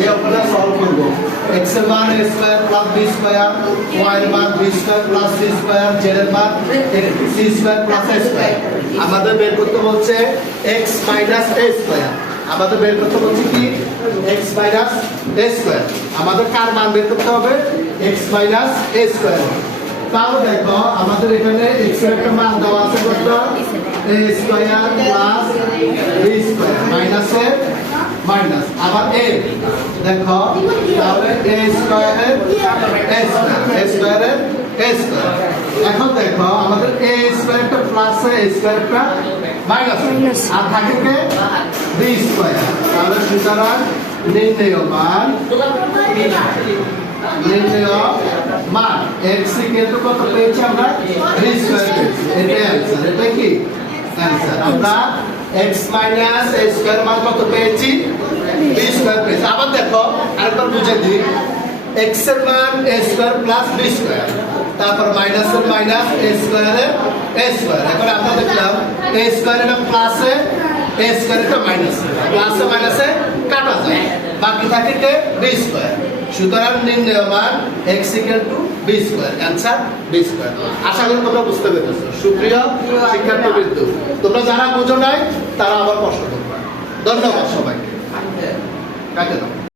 এই অঙ্কটা সলভ করব। x এর মান a square plus b square, y এর মান b square plus c square, z এর মান c square plus a square. আমাদের বের করতে বলছে x মাইনাস a স্কয়ার। আমাদের বের করতে বলছে কি x মাইনাস a স্কয়ার। আমাদের কার মান বের করতে হবে x মাইনাস a স্কয়ার। তাও দেখো আমাদের এখানে x এর একটা মান দেওয়া আছে কত a square plus b square minus এর মাইনাস আবার a দেখো তাহলে a স্কয়ারের a স্কয়ারের a স্কয়ার। এখন দেখো আমাদের a স্কয়ারটা প্লাস a স্কয়ারটা মাইনাস আর থাকে কে b স্কয়ার। তাহলে সুতরাং নির্ণেয় মান x ইকুয়াল টু কত পেয়েছি আমরা b স্কয়ার পেয়েছি। এটাই आंसर। এটা কি आंसर? আমরা x মাইনাস a স্কয়ার মান কত পেয়েছি b স্কয়ার পেয়েছি। আবার দেখো আরেকবার বুঝিয়ে দিই x এর মান a square plus b square, তারপর মাইনাস এর মাইনাস a স্কয়ারের a স্কয়ার। এখন আমরা দেখলাম a স্কয়ারের প্লাসে a স্কয়ারেরটা মাইনাসে, প্লাসে মাইনাসে কাটা যায়, বাকি থাকে কে b স্কয়ার। সুতরাং নির্ণেয় মান x equal to b square. Answer b square. আশা করি তোমরা বুঝতে পেরেছো। সুপ্রিয় শিক্ষার্থীবৃন্দ, তোমরা যারা বুঝো নাই তারা আবার প্রশ্ন করবে। ধন্যবাদ সবাইকে। কাটে দাও।